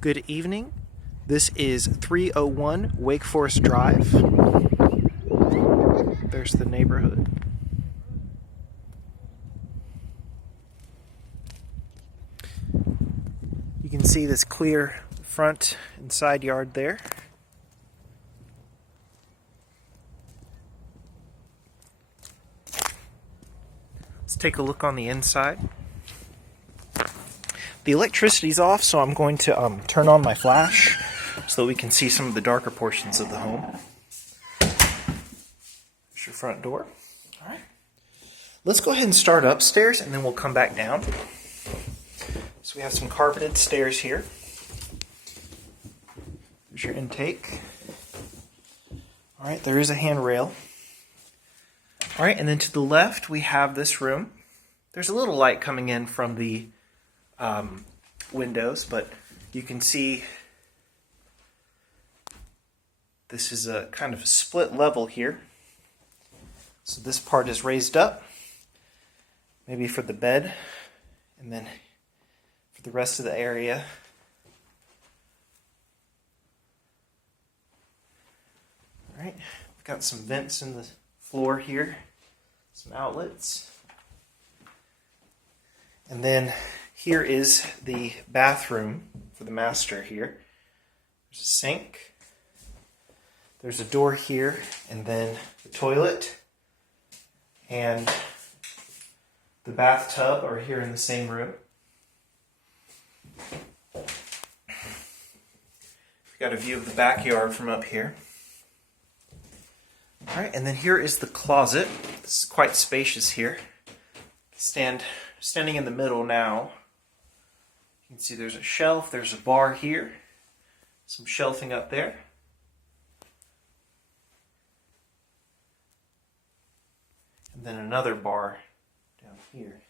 Good evening. This is 301 Wake Forest Drive. There's the neighborhood. You can see this clear front and side yard there. Let's take a look on the inside. The electricity's off, so I'm going to turn on my flash so that we can see some of the darker portions of the home. There's your front door. All right. Let's go ahead and start upstairs, and then we'll come back down. So we have some carpeted stairs here. There's your intake. All right, there is a handrail. All right, and then to the left, we have this room. There's a little light coming in from the windows, but you can see this is a kind of a split level here. So this part is raised up, maybe for the bed, and then for the rest of the area. All right, we've got some vents in the floor here, some outlets. And then here is the bathroom for the master here. There's a sink. There's a door here, and then the toilet and the bathtub are here in the same room. We've got a view of the backyard from up here. All right, and then here is the closet. This is quite spacious here. Standing in the middle now, you can see there's a shelf, there's a bar here, some shelving up there. And then another bar down here.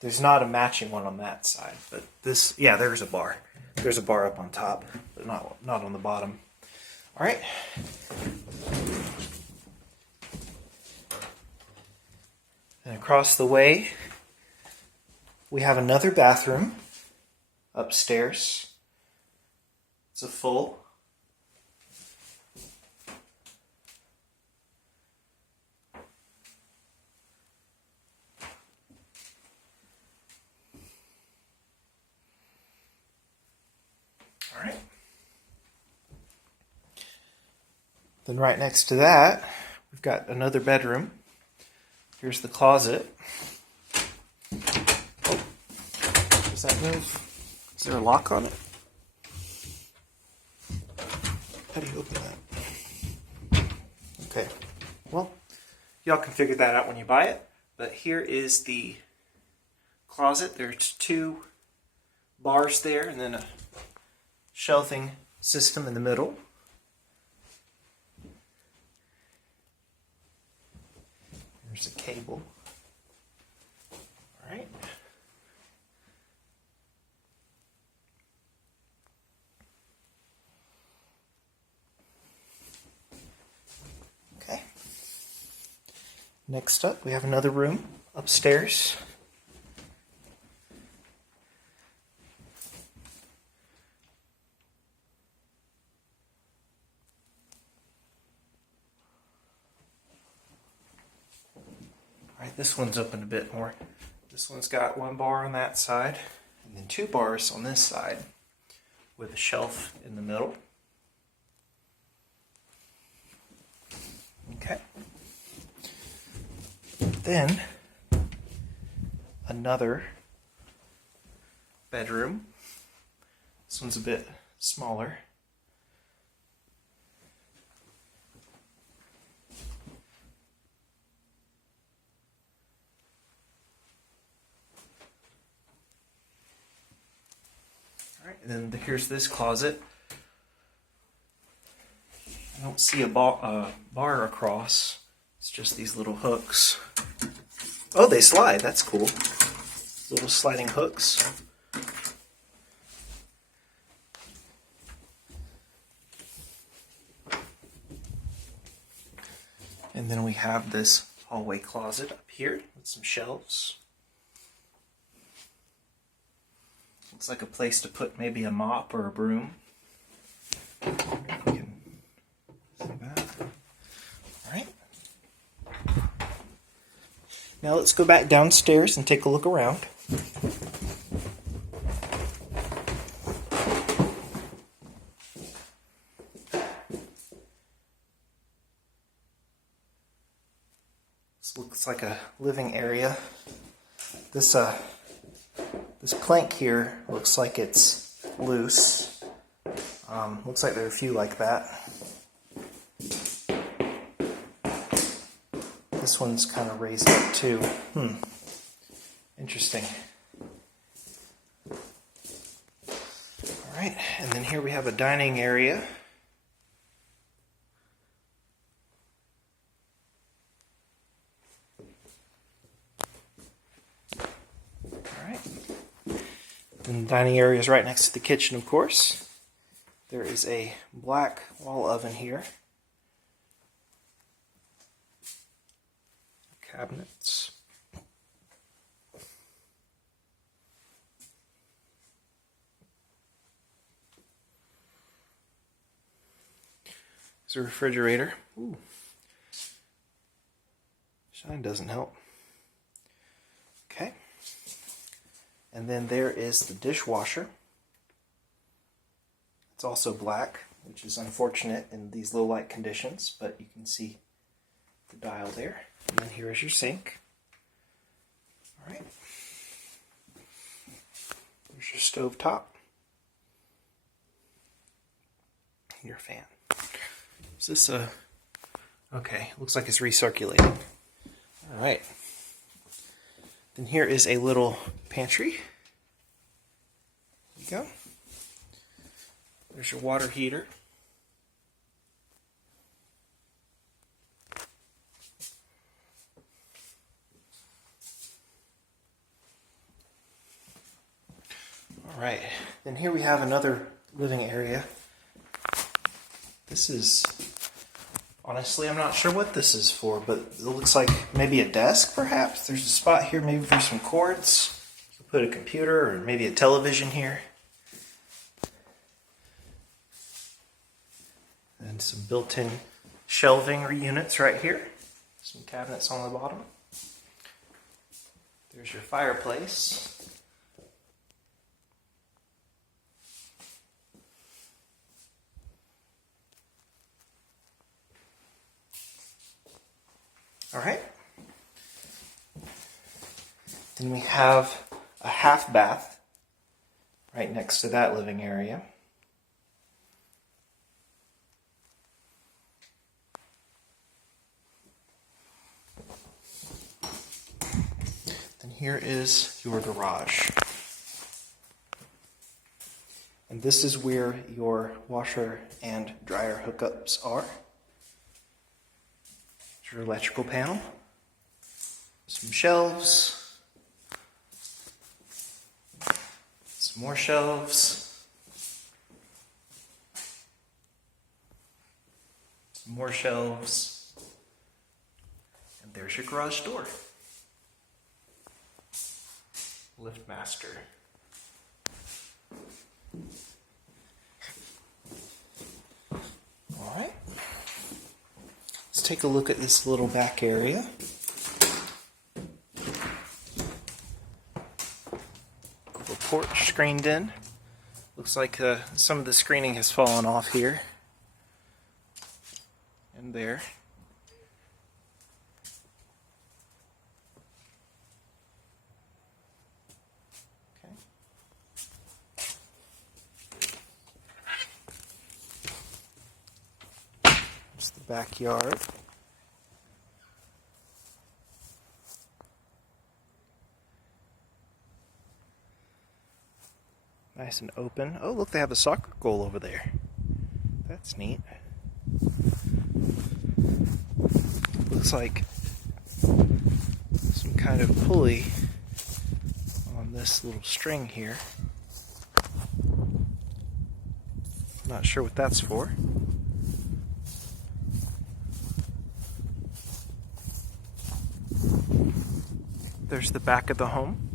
There's not a matching one on that side, but this, yeah, there's a bar. There's a bar up on top, but not on the bottom. All right. And across the way, we have another bathroom upstairs. It's a full. All right. Then right next to that, we've got another bedroom. Here's the closet. Oh, does that move? Is there a lock on it? How do you open that? Okay, well, y'all can figure that out when you buy it. But here is the closet. There's two bars there and then a shelving system in the middle. There's a cable. All right. Okay. Next up, we have another room upstairs. Alright, this one's open a bit more. This one's got one bar on that side, and then two bars on this side, with a shelf in the middle. Okay. Then, another bedroom. This one's a bit smaller. Alright, and then here's this closet. I don't see a bar across. It's just these little hooks. Oh, they slide. That's cool. Little sliding hooks. And then we have this hallway closet up here with some shelves. Looks like a place to put maybe a mop or a broom. You can see that. All right. Now let's go back downstairs and take a look around. This looks like a living area. This plank here looks like it's loose. Looks like there are a few like that. This one's kind of raised up too. Interesting. Alright, and then here we have a dining area. Alright. And the dining area is right next to the kitchen, of course. There is a black wall oven here. Cabinets. There's a refrigerator. Ooh. Shine doesn't help. Okay. And then there is the dishwasher. It's also black, which is unfortunate in these low light conditions, but you can see the dial there. And then here is your sink. All right. There's your stove top. And your fan. Is this a... Okay, looks like it's recirculating. All right. Then here is a little pantry. There you go. There's your water heater. Alright, then here we have another living area. This is, honestly, I'm not sure what this is for, but it looks like maybe a desk, perhaps. There's a spot here maybe for some cords. You can put a computer or maybe a television here. And some built-in shelving units right here. Some cabinets on the bottom. There's your fireplace. All right. Then we have a half bath right next to that living area. Then here is your garage. And this is where your washer and dryer hookups are. Your electrical panel, some shelves, some more shelves, some more shelves, and there's your garage door. LiftMaster. All right. Let's take a look at this little back area. Little porch screened in. Looks like some of the screening has fallen off here and there. Okay. There's the backyard. Nice and open. Oh, look, they have a soccer goal over there. That's neat. Looks like some kind of pulley on this little string here. Not sure what that's for. There's the back of the home.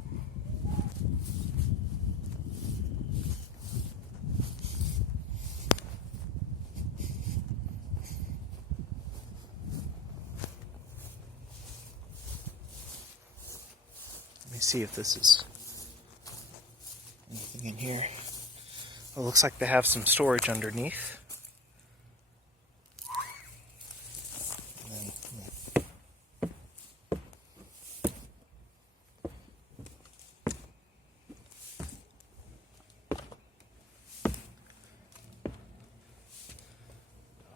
see if this is anything in here. It looks like they have some storage underneath.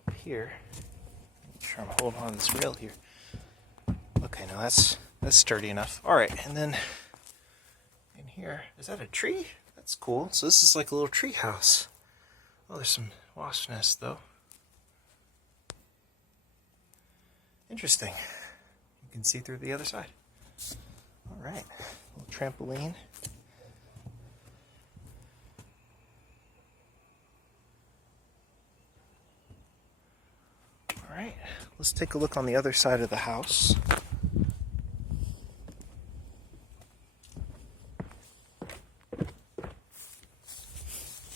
Up here, make sure I'm holding on to this rail here. Okay, now that's sturdy enough. All right, and then in here, is that a tree? That's cool. So this is like a little tree house. Oh, there's some wasp nests though. Interesting. You can see through the other side. All right, little trampoline. All right, let's take a look on the other side of the house.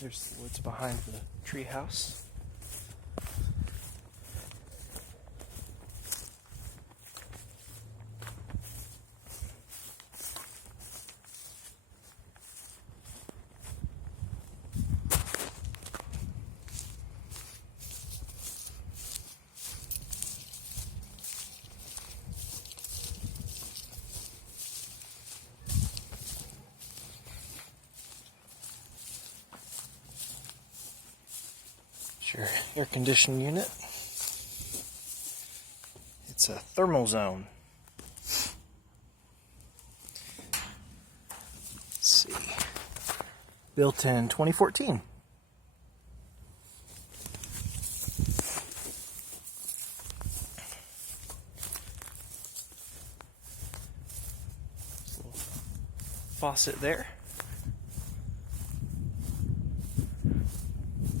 There's what's behind the tree house. Your air conditioning unit. It's a thermal zone. Let's see. Built in 2014. Little faucet there.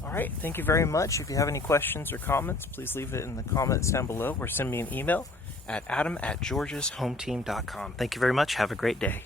Alright, thank you very much. If you have any questions or comments, please leave it in the comments down below or send me an email at adam@georgeshometeam.com. Thank you very much. Have a great day.